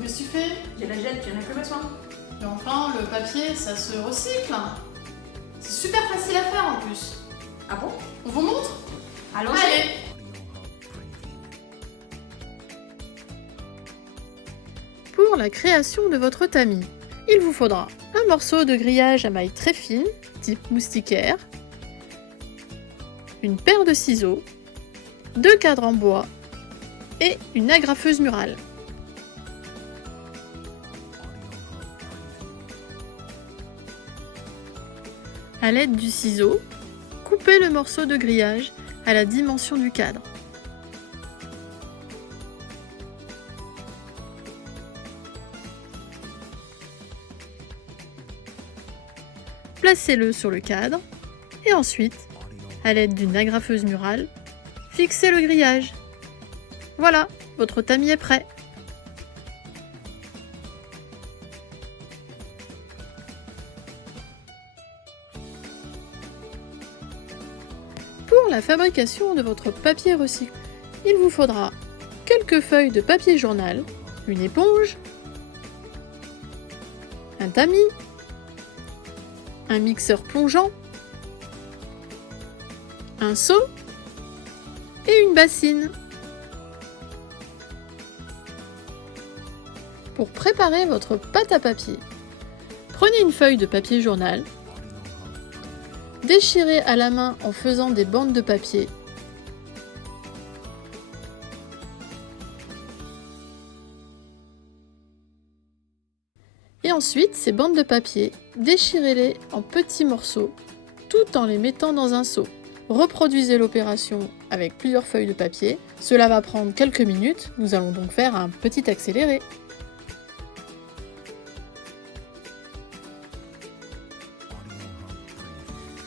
Mais qu'est-ce que tu fais? Je la jette, j'ai rien fait soin. Mais enfin, le papier, ça se recycle. C'est super facile à faire en plus. Ah bon? On vous montre? Allons-y. Allez! Pour la création de votre tamis, il vous faudra un morceau de grillage à mailles très fines, type moustiquaire, une paire de ciseaux, 2 cadres en bois et une agrafeuse murale. À l'aide du ciseau, coupez le morceau de grillage à la dimension du cadre. Placez-le sur le cadre et ensuite, à l'aide d'une agrafeuse murale, fixez le grillage. Voilà, votre tamis est prêt. Pour la fabrication de votre papier recyclé, il vous faudra quelques feuilles de papier journal, une éponge, un tamis, un mixeur plongeant, un seau et une bassine. Pour préparer votre pâte à papier, prenez une feuille de papier journal, déchirez à la main en faisant des bandes de papier. Et ensuite, ces bandes de papier, déchirez-les en petits morceaux, tout en les mettant dans un seau. Reproduisez l'opération avec plusieurs feuilles de papier. Cela va prendre quelques minutes, nous allons donc faire un petit accéléré.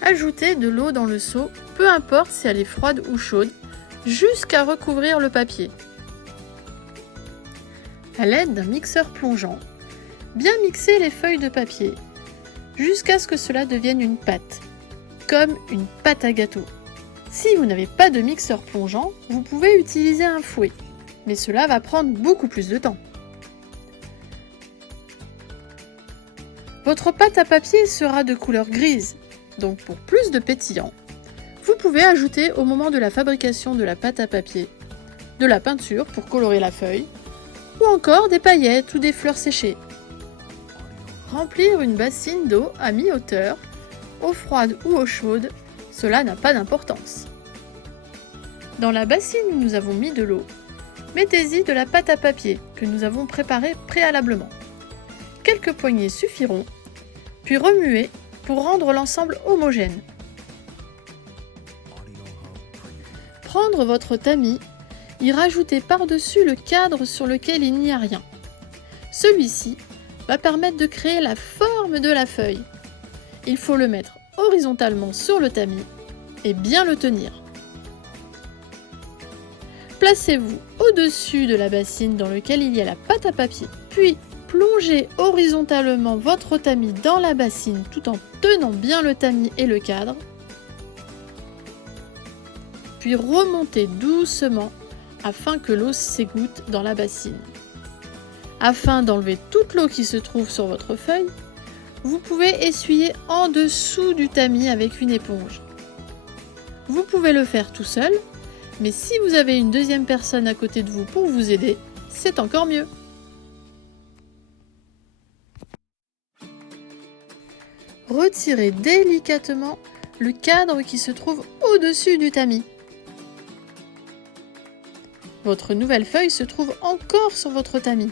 Ajoutez de l'eau dans le seau, peu importe si elle est froide ou chaude, jusqu'à recouvrir le papier. À l'aide d'un mixeur plongeant, bien mixer les feuilles de papier jusqu'à ce que cela devienne une pâte, comme une pâte à gâteau. Si vous n'avez pas de mixeur plongeant, vous pouvez utiliser un fouet, mais cela va prendre beaucoup plus de temps. Votre pâte à papier sera de couleur grise, donc pour plus de pétillant, vous pouvez ajouter au moment de la fabrication de la pâte à papier de la peinture pour colorer la feuille, ou encore des paillettes ou des fleurs séchées. Remplir une bassine d'eau à mi-hauteur, eau froide ou eau chaude, cela n'a pas d'importance. Dans la bassine où nous avons mis de l'eau, mettez-y de la pâte à papier que nous avons préparée préalablement. Quelques poignées suffiront, puis remuez pour rendre l'ensemble homogène. Prendre votre tamis, y rajouter par-dessus le cadre sur lequel il n'y a rien. Celui-ci va permettre de créer la forme de la feuille. Il faut le mettre horizontalement sur le tamis et bien le tenir. Placez-vous au-dessus de la bassine dans laquelle il y a la pâte à papier, puis plongez horizontalement votre tamis dans la bassine tout en tenant bien le tamis et le cadre, puis remontez doucement afin que l'eau s'égoutte dans la bassine. Afin d'enlever toute l'eau qui se trouve sur votre feuille, vous pouvez essuyer en dessous du tamis avec une éponge. Vous pouvez le faire tout seul, mais si vous avez une deuxième personne à côté de vous pour vous aider, c'est encore mieux. Retirez délicatement le cadre qui se trouve au-dessus du tamis. Votre nouvelle feuille se trouve encore sur votre tamis.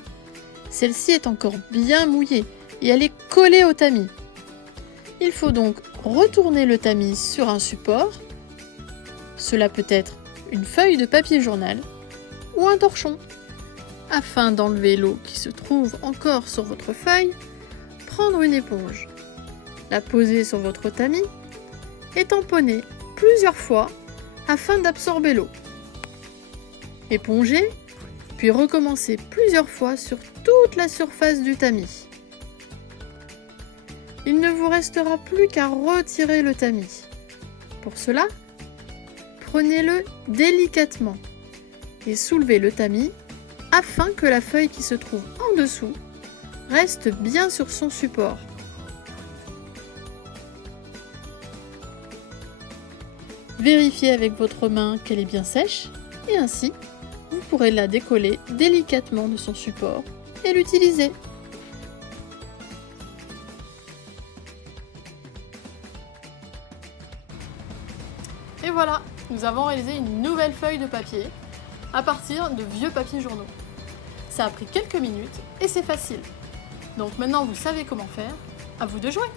Celle-ci est encore bien mouillée et elle est collée au tamis. Il faut donc retourner le tamis sur un support. Cela peut être une feuille de papier journal ou un torchon. Afin d'enlever l'eau qui se trouve encore sur votre feuille, prendre une éponge, la poser sur votre tamis et tamponner plusieurs fois afin d'absorber l'eau. Éponger, puis recommencer plusieurs fois sur toute la surface du tamis. Il ne vous restera plus qu'à retirer le tamis. Pour cela, prenez-le délicatement et soulevez le tamis afin que la feuille qui se trouve en dessous reste bien sur son support. Vérifiez avec votre main qu'elle est bien sèche et ainsi, vous pourrez la décoller délicatement de son support et l'utiliser. Et voilà, nous avons réalisé une nouvelle feuille de papier à partir de vieux papiers journaux. Ça a pris quelques minutes et c'est facile. Donc maintenant vous savez comment faire, à vous de jouer!